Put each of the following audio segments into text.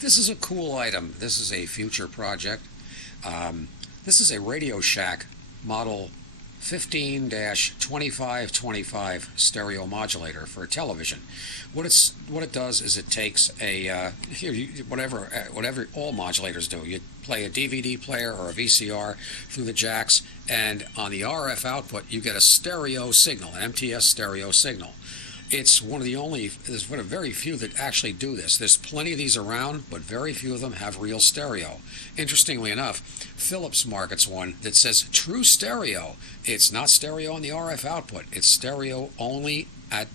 This is a cool item. This is a future project. This is a Radio Shack model 15-2525 stereo modulator for television. What it does is it takes a whatever all modulators do. You play a DVD player or a VCR through the jacks, and on the RF output you get a stereo signal, an MTS stereo signal. It's one of the only, there's one of very few that actually do this. There's plenty of these around, but very few of them have real stereo. Interestingly enough, Philips markets one that says true stereo. It's not stereo on the RF output. It's stereo only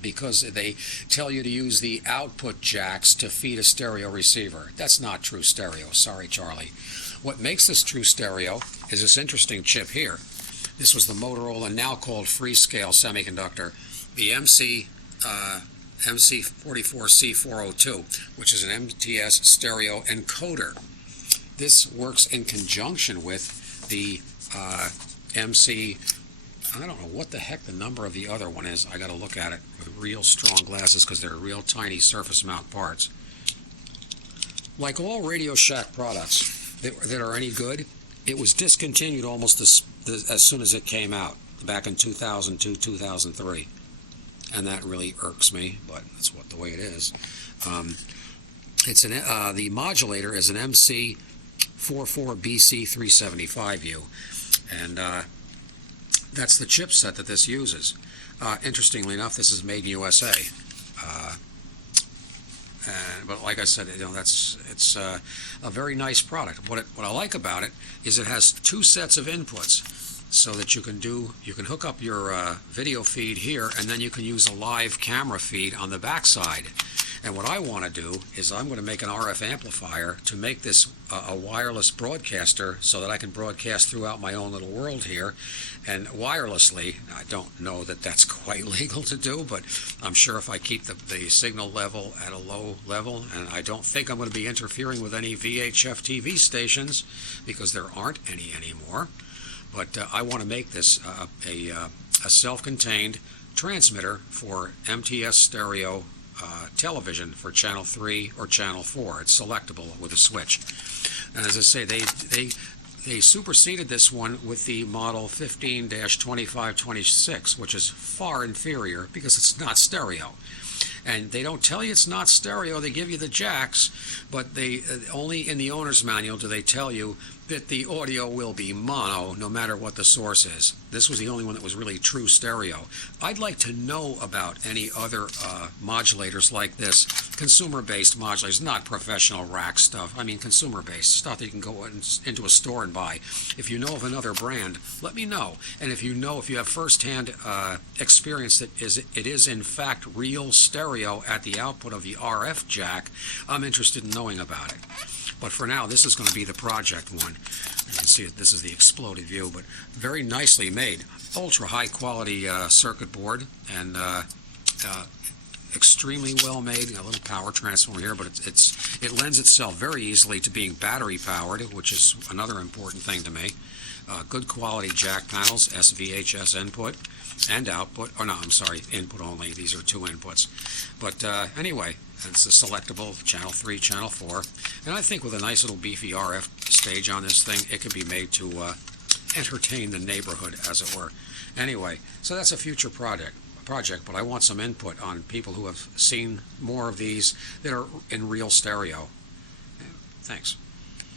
because they tell you to use the output jacks to feed a stereo receiver. That's not true stereo. Sorry, Charlie. What makes this true stereo is this interesting chip here. This was the Motorola, now called Freescale semiconductor, the MC44C402, which is an MTS stereo encoder. This works in conjunction with the MC, I don't know what the heck the number of the other one is. I got to look at it with real strong glasses because they're real tiny surface mount parts. Like all Radio Shack products that are any good, it was discontinued almost as soon as it came out, back in 2002, 2003. And that really irks me, but that's the way it is. The modulator is an MC44BC375U, and that's the chipset that this uses. Interestingly enough, this is made in USA. But like I said, it's a very nice product. What I like about it is it has two sets of inputs, so that you can hook up your video feed here, and then you can use a live camera feed on the backside. And what I want to do is I'm going to make an RF amplifier to make this a wireless broadcaster so that I can broadcast throughout my own little world here, and wirelessly. I don't know that that's quite legal to do, but I'm sure if I keep the signal level at a low level, and I don't think I'm going to be interfering with any VHF TV stations because there aren't any anymore. But I want to make this a self-contained transmitter for MTS stereo television for channel 3 or channel 4. It's selectable with a switch. And as I say, they superseded this one with the model 15-2526, which is far inferior because it's not stereo. And they don't tell you it's not stereo. They give you the jacks, but they only in the owner's manual do they tell you that the audio will be mono no matter what the source is. This was the only one that was really true stereo. I'd like to know about any other modulators like this, consumer-based modulators, not professional rack stuff. I mean consumer-based stuff that you can go into a store and buy. If you know of another brand, let me know. And if you have first-hand experience that it is in fact real stereo at the output of the RF jack, I'm interested in knowing about it. But for now, this is going to be the project one. You can see that this is the exploded view, but very nicely made. Ultra high quality circuit board, and extremely well made. A little power transformer here, but it lends itself very easily to being battery powered, which is another important thing to me. Good quality jack panels, SVHS input and output. Oh no, I'm sorry, input only. These are two inputs. But anyway, it's a selectable channel 3, channel 4. And I think with a nice little beefy RF stage on this thing, it could be made to entertain the neighborhood, as it were. Anyway, so that's a future project, but I want some input on people who have seen more of these that are in real stereo. Thanks.